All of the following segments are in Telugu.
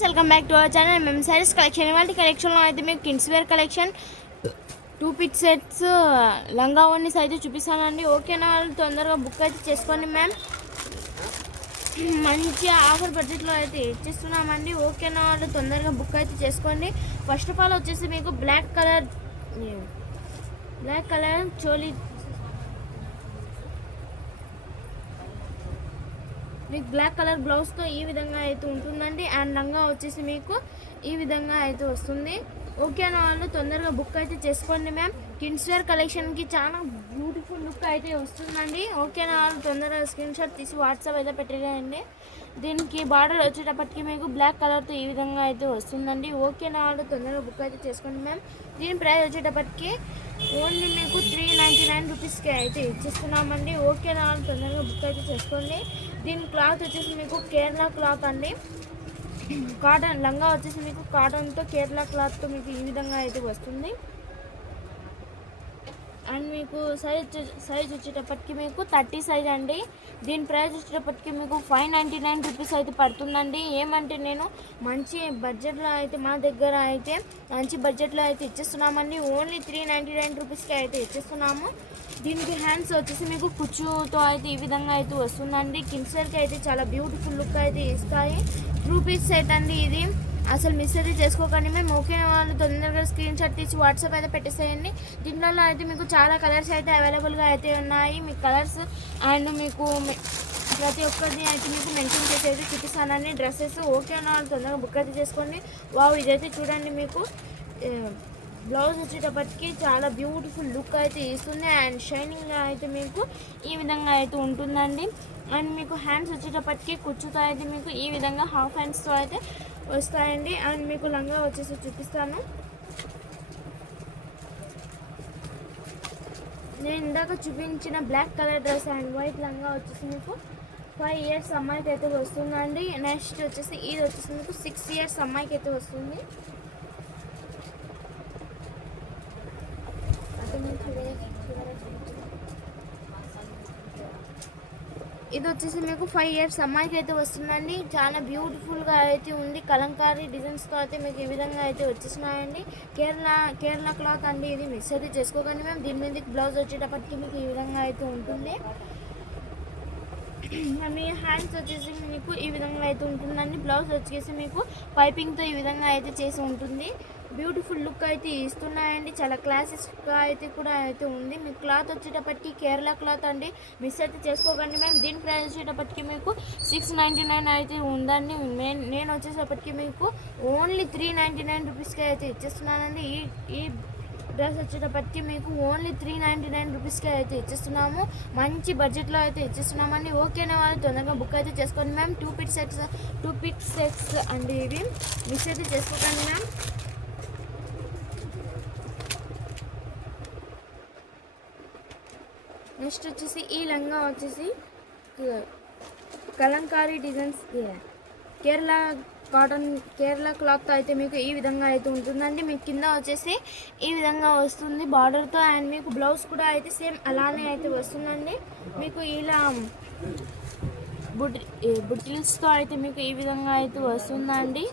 Welcome back to our channel. మేము సారీస్ కలెక్షన్ ఇవాళ కలెక్షన్లో అయితే మీకు kids wear collection 2 piece sets లంగా ఓనీస్ అయితే చూపిస్తానండి. ఓకేనా, వాళ్ళు తొందరగా బుక్ అయితే చేసుకోండి మ్యామ్. మంచి ఆఫర్ బడ్జెట్లో అయితే ఇచ్చేస్తున్నామండి. ఓకేనా, వాళ్ళు తొందరగా బుక్ అయితే చేసుకోండి. ఫస్ట్ ఆఫ్ ఆల్ వచ్చేసి మీకు బ్లాక్ కలర్ చోలీ, మీకు బ్లాక్ కలర్ బ్లౌజ్తో ఈ విధంగా అయితే ఉంటుందండి. అండ్ లంగా వచ్చేసి మీకు ఈ విధంగా అయితే వస్తుంది. ఓకే అన్న వాళ్ళు తొందరగా బుక్ అయితే చేసుకోండి మ్యామ్. కిడ్స్ వేర్ కలెక్షన్కి చాలా బ్యూటిఫుల్ లుక్ అయితే వస్తుందండి. ఓకేనా, వాళ్ళు తొందరగా స్క్రీన్ షాట్ తీసి వాట్సాప్ అయితే పెట్టేయండి. దీనికి బార్డర్ వచ్చేటప్పటికి మీకు బ్లాక్ కలర్తో ఈ విధంగా అయితే వస్తుందండి. ఓకేనా, వాళ్ళు తొందరగా బుక్ అయితే చేసుకోండి మ్యామ్. దీని ప్రైస్ వచ్చేటప్పటికి ఓన్లీ మీకు 399 రూపీస్కి అయితే ఇచ్చిస్తున్నామండి. ఓకేనా, వాళ్ళు తొందరగా బుక్ అయితే చేసుకోండి. దీని క్లాత్ వచ్చేసి మీకు కేరళ క్లాత్ అండి. కాటన్ లంగా వచ్చేసి మీకు కాటన్తో కేరళ క్లాత్తో మీకు ఈ విధంగా అయితే వస్తుంది. అండ్ మీకు సైజ్ వచ్చేటప్పటికి మీకు 30 సైజ్ అండి. దీని ప్రైస్ వచ్చేటప్పటికి మీకు 599 రూపీస్ అయితే పడుతుందండి. ఏమంటే నేను మంచి బడ్జెట్లో అయితే మా దగ్గర అయితే మంచి బడ్జెట్లో అయితే ఇచ్చేస్తున్నామండి. ఓన్లీ 399 రూపీస్కి అయితే ఇచ్చేస్తున్నాము. దీనికి హ్యాండ్స్ వచ్చేసి మీకు కుచ్చుతో అయితే ఈ విధంగా అయితే వస్తుందండి. కిడ్స్ వేర్కి అయితే చాలా బ్యూటిఫుల్ లుక్ అయితే ఇస్తాయి. 2 పీస్ సెట్ అండి ఇది. అసలు మిస్ అయితే చేసుకోకండి మేము. ఓకే వాళ్ళు తొందరగా స్క్రీన్ షాట్ తీసి వాట్సాప్ అయితే పెట్టేసేయండి. దీంట్లో అయితే మీకు చాలా కలర్స్ అయితే అవైలబుల్గా అయితే ఉన్నాయి. మీ కలర్స్ అండ్ మీకు ప్రతి ఒక్కరిని అయితే మీకు మెన్షన్ చేసి అయితే చూపిస్తానండి డ్రెస్సెస్. ఓకే అన్న వాళ్ళు తొందరగా బుక్ అయితే చేసుకోండి. వావ్, ఇదైతే చూడండి మీకు బ్లౌజ్ వచ్చేటప్పటికి చాలా బ్యూటిఫుల్ లుక్ అయితే ఇస్తుంది. అండ్ షైనింగ్గా అయితే మీకు ఈ విధంగా అయితే ఉంటుందండి. అండ్ మీకు హ్యాండ్స్ వచ్చేటప్పటికి కుచ్చుతో అయితే మీకు ఈ విధంగా హాఫ్ హ్యాండ్స్తో అయితే వస్తాయండి. అండ్ మీకు లంగా వచ్చేసి చూపిస్తాను. నేను ఇందాక చూపించిన black colour dress and white లంగా వచ్చేసి మీకు 5 ఇయర్స్ అమ్మాయికి అయితే వస్తుందండి. నెక్స్ట్ వచ్చేసి ఇది వచ్చేసి మీకు 6 ఇయర్స్ అమ్మాయికి అయితే వస్తుంది. ఇది వచ్చేసి మీకు 5 ఇయర్స్ అమ్మాయికి అయితే వస్తుందండి. చాలా బ్యూటిఫుల్గా అయితే ఉంది. కలంకారీ డిజైన్స్తో అయితే మీకు ఈ విధంగా అయితే వచ్చేసినాయండి. కేరళ క్లాత్ అండి. ఇది మిస్ అయితే చేసుకోకండి మ్యామ్. దీని మీద బ్లౌజ్ వచ్చేటప్పటికి మీకు ఈ విధంగా అయితే ఉంటుంది. మీ హ్యాండ్స్ వచ్చేసి మీకు ఈ విధంగా అయితే ఉంటుందండి. బ్లౌజ్ వచ్చేసి మీకు పైపింగ్తో ఈ విధంగా అయితే చేసి ఉంటుంది. బ్యూటిఫుల్ లుక్ అయితే ఇస్తున్నాయండి. చాలా క్లాసిక్గా అయితే కూడా అయితే ఉంది. మీ క్లాత్ వచ్చేటప్పటికి కేరళ క్లాత్ అండి. మిస్ అయితే చేసుకోకండి మ్యామ్. దీని ప్రైస్ వచ్చేటప్పటికి మీకు 699 అయితే ఉందండి. నేను వచ్చేటప్పటికి మీకు ఓన్లీ 399 రూపీస్కి అయితే ఇచ్చేస్తున్నానండి. ఈ డ్రెస్ వచ్చేటప్పటికి మీకు ఓన్లీ 399 రూపీస్కి అయితే ఇచ్చేస్తున్నాము. మంచి బడ్జెట్లో అయితే ఇచ్చేస్తున్నామండి. ఓకేనా, వాళ్ళు తొందరగా బుక్ అయితే చేసుకోండి మ్యామ్. 2 పిట్ సెట్స్ అండి. ఇవి మిస్ అయితే చేసుకోకండి మ్యామ్. నెక్స్ట్ వచ్చేసి ఈ లంగా వచ్చేసి కలంకారీ డిజైన్స్ కేరళ క్లాత్ అయితే మీకు ఈ విధంగా అయితే ఉంటుందండి. మీకు కింద వచ్చేసి ఈ విధంగా వస్తుంది బార్డర్తో. అండ్ మీకు బ్లౌజ్ కూడా అయితే సేమ్ అలానే అయితే వస్తుందండి. మీకు ఇలా బుటిల్స్తో అయితే మీకు ఈ విధంగా అయితే వస్తుందండి.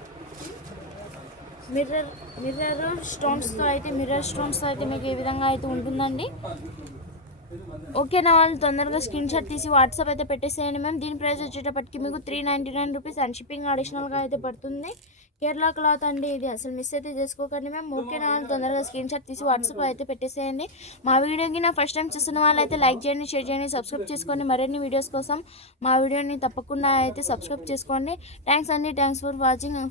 మిర్రర్ స్టోన్స్తో అయితే మీకు ఈ విధంగా అయితే ఉంటుందండి. ఓకేనా, వాళ్ళు తొందరగా స్క్రీన్ షాట్ తీసి వాట్సాప్ అయితే పెట్టేసేయండి మ్యామ్. దీని ప్రైస్ వచ్చేటప్పటికి మీకు 399 రూపీస్ అండ్ షిప్పింగ్ అడిషనల్గా అయితే పడుతుంది. కేరళ క్లాత్ అండి. ఇది అసలు మిస్ అయితే చేసుకోకండి మ్యామ్. ఓకేనా, వాళ్ళు తొందరగా స్క్రీన్ షాట్ తీసి వాట్సాప్ అయితే పెట్టేసేయండి. మా వీడియోకి నా ఫస్ట్ టైం చూస్తున్న వాళ్ళైతే లైక్ చేయండి, షేర్ చేయండి, సబ్స్క్రైబ్ చేసుకోండి. మరిన్ని వీడియోస్ కోసం మా వీడియోని తప్పకుండా అయితే సబ్స్క్రైబ్ చేసుకోండి. థ్యాంక్స్ అండి. Thanks for watching.